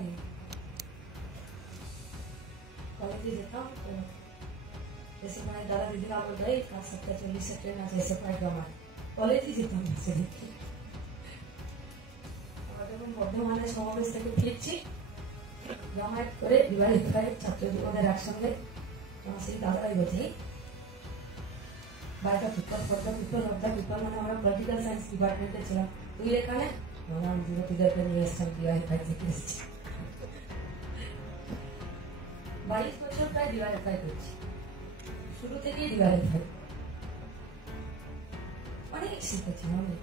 পারি। কলেজে যেতাম তো এসে মানে দাদা দিদিরা বলতো এই 7:40 ট্রেন আছে এসে প্রায় জমায়, কলেজে যেতাম সে দেখি। যখন বর্ধমানের সমাবেশ থেকে ফিরছি জমায়েত করে দিবাড়ি প্রায় ছাত্র যুবদের একসঙ্গে সেই দাদারাই বলছে বাড়িটা people for the people of the people, মানে আমরা পলিটিক্যাল সায়েন্স ডিপার্টমেন্টে ছিলাম। তুই এখানে আমি যুবতীদেরকে নিয়ে এসেছিলাম ডিওয়াইফাই থেকে এসেছি। 22 বছর প্রায় ডিওয়াইফাই করছি, শুরু থেকেই ডিওয়াইফাই অনেক শিখেছি। অনেক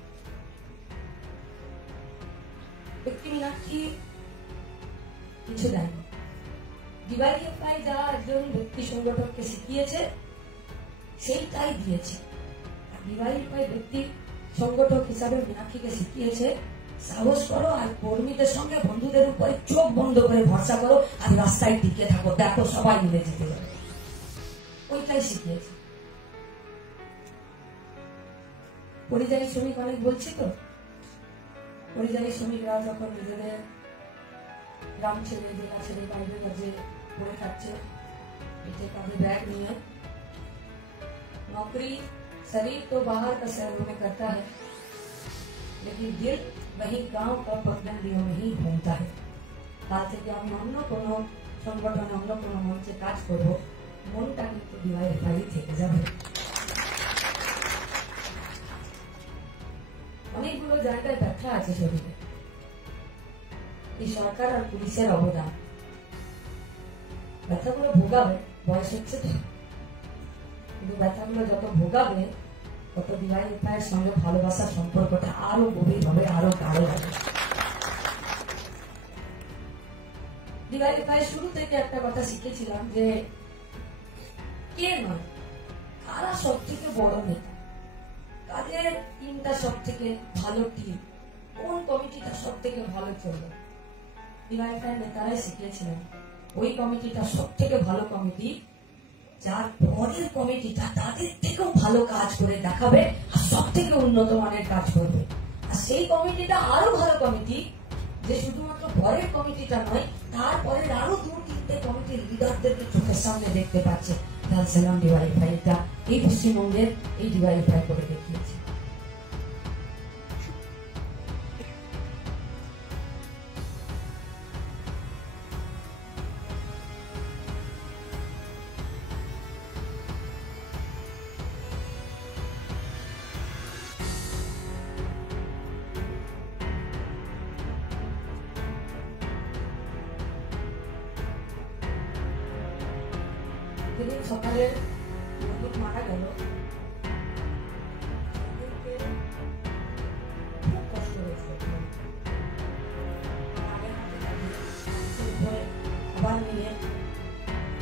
ব্যক্তি মীনাক্ষী কিছু দেয়নি, ডিওয়াইফাই যা একজন ব্যক্তি সংগঠককে শিখিয়েছে সেইটাই দিয়েছে। ডিওয়াইফাই ব্যক্তি সংগঠক হিসাবে মীনাক্ষীকে শিখিয়েছে সাহস করো আর কর্মীদের সঙ্গে বন্ধুদের উপরে চোখ বন্ধ করে ভরসা করো আর রাস্তায় টিকে থাকো, দেখো সবাই মিলে যেতে যাবে, ওইটাই শিখিয়েছে। পরিযায়ী শ্রমিক অনেক বলছি তো, পরিযায়ী শ্রমিকরা যখন নিজেদের গ্রাম ছেড়ে জেলা ছেড়ে বাইরের কাজে পড়ে থাকছে, পিঠে কাঁধে ব্যাগ নিয়ে, नौकरी शरीर तो बाहर का शहरों में करता है लेकिन दिल वही गांव का पगडंडियों में ही घूमता है। তার থেকে আমি অন্য কোনো সংগঠনে অন্য কোনো মঞ্চে কাজ করবো, মনটা কিন্তু ডিওয়াইফাই থেকে যাবে। অনেকগুলো জায়গায় ব্যথা আছে শরীরে, এই সরকার আর পুলিশের অবদান। ব্যথাগুলো ভোগাবে, বয়স হচ্ছে তো, কিন্তু ব্যথাগুলো যত ভোগাবে তত ডিওয়াইফাইয়ের সঙ্গে ভালোবাসার সম্পর্কটা আরো গভীর হবে, আরো গাঢ় হবে। ডিওয়াইফাই শুরু থেকে একটা কথা শিখেছিলাম যে কে নয় কারা সব থেকে বড় নেতা, কাদের টিমটা সব থেকে ভালো টিম, কোন কমিটিটা সব থেকে ভালো চলবে। ডিওয়াইফাই নেতারাই শিখিয়েছিলেন ওই কমিটিটা সব থেকে ভালো কমিটি যার পরের কমিটিটা তাদের থেকেও ভালো কাজ করে দেখাবে আর সব থেকে উন্নত মানের কাজ করবে। আর সেই কমিটিটা আরো ভালো কমিটি যে শুধুমাত্র পরের কমিটিটা নয়, তারপরের আরো 2-3টে কমিটির লিডারদেরকে চোখের সামনে দেখতে পাচ্ছে। সেলাম ডিওয়াইফাইটা এই পশ্চিমবঙ্গের এই ডিওয়াইফাই করে দেখিয়েছে। যেদিন সকালে বন্দুক মারা গেল খুব কষ্ট হয়েছে। আবার নিয়ে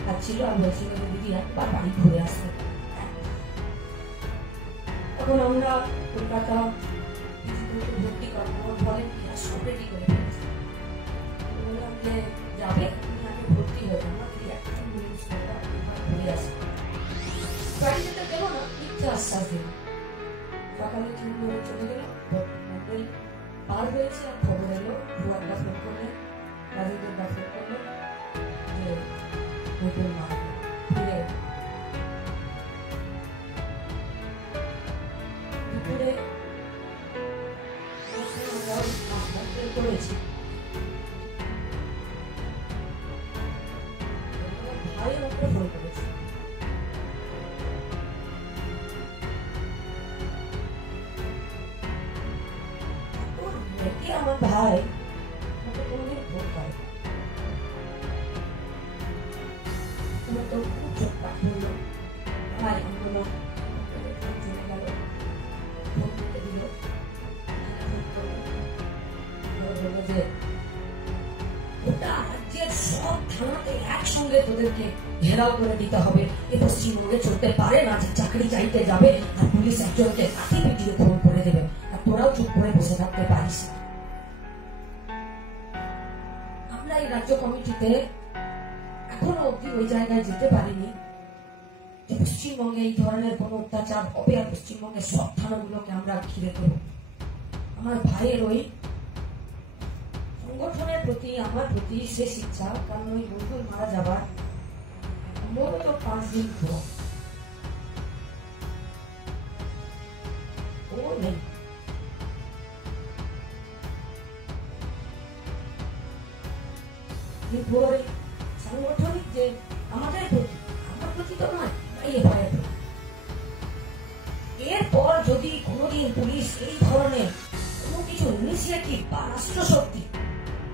খাচ্ছিল আর বলছিল দিদি একবার বাড়ি ঘুরে আসতে। তখন আমরা কলকাতা ভর্তি করবো বলে সব রেডি করে ফেলেছি, বললাম যে যাবে তুমি আগে ভর্তি হয়ে যাবো, বাড়ি যেতে দেবো না, ইচ্ছা আশ্বাস দিল। সকালে ঠিক করে চলে গেল, পার হয়েছে আর খবর এলো, দুয়ারটা ফোন করলে, রাজুদেরটা ফোন করলো যে নতুন মা ফিরে। দুপুরে করেছি ভাই আমাকে ফোন করেছে, আমার ভাই আমাকে কোনদিন ফোন করে তোমার তো খুব চোখ পাঠলো ভাই বললো চলে গেল, ফোন করতে দিল, বললো যে গোটা রাজ্যের সব থানাতে একসঙ্গে তোদেরকে ঘেরাও করে দিতে হবে, এ পশ্চিমবঙ্গে চলতে পারে না যে চাকরি চাইতে যাবে আর পুলিশ একজনকে লাঠি পিটিয়ে ফোন করে দেবে আর তোরাও চুপ করে বসে থাকতে পারিস। আমরা এই রাজ্য কমিটিতে এখনো অব্দি ওই জায়গায় যেতে পারিনি যে পশ্চিমবঙ্গে এই ধরনের কোন অত্যাচার হবে আর পশ্চিমবঙ্গের সব থানাগুলোকে আমরা ঘিরে দেব। আমার ভাইয়ের ওই সংগঠনের প্রতি আমার প্রতি শেষ ইচ্ছা, কারণ ওই বন্ধু মারা যাবার মূলত 5 দিন পর ও নেই। কিন্তু ওই সাংগঠনিক যে আমাদের প্রতি, আমার প্রতি তো নয়, এই ভয়ের প্রতি। এরপর যদি কোনোদিন পুলিশ এই ধরনের কোনো কিছু ইনিশিয়েটিভ বা রাষ্ট্রশক্তি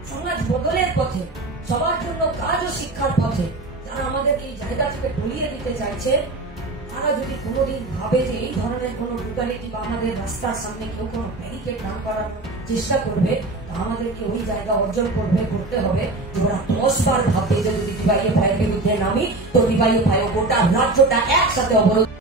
সমাজ বদলের পথে, সবার জন্য কাজ ও শিক্ষার পথে যারা আমাদের এই জায়গা থেকে টলিয়ে দিতে চাইছে, তারা যদি কোনোদিন ভাবে যে এই ধরনের কোনো ব্রুটালিটি বা আমাদের রাস্তার সামনে কেউ কোনো ব্যারিকেড না করার চেষ্টা করবে, তা আমাদেরকে ওই জায়গা অর্জন করতে হবে যে ওরা 10 বার ভাববে যে যদি ডিওয়াইএফআই এর বিরুদ্ধে নামি তো ডিওয়াইএফআই গোটা রাজ্যটা একসাথে অবরোধ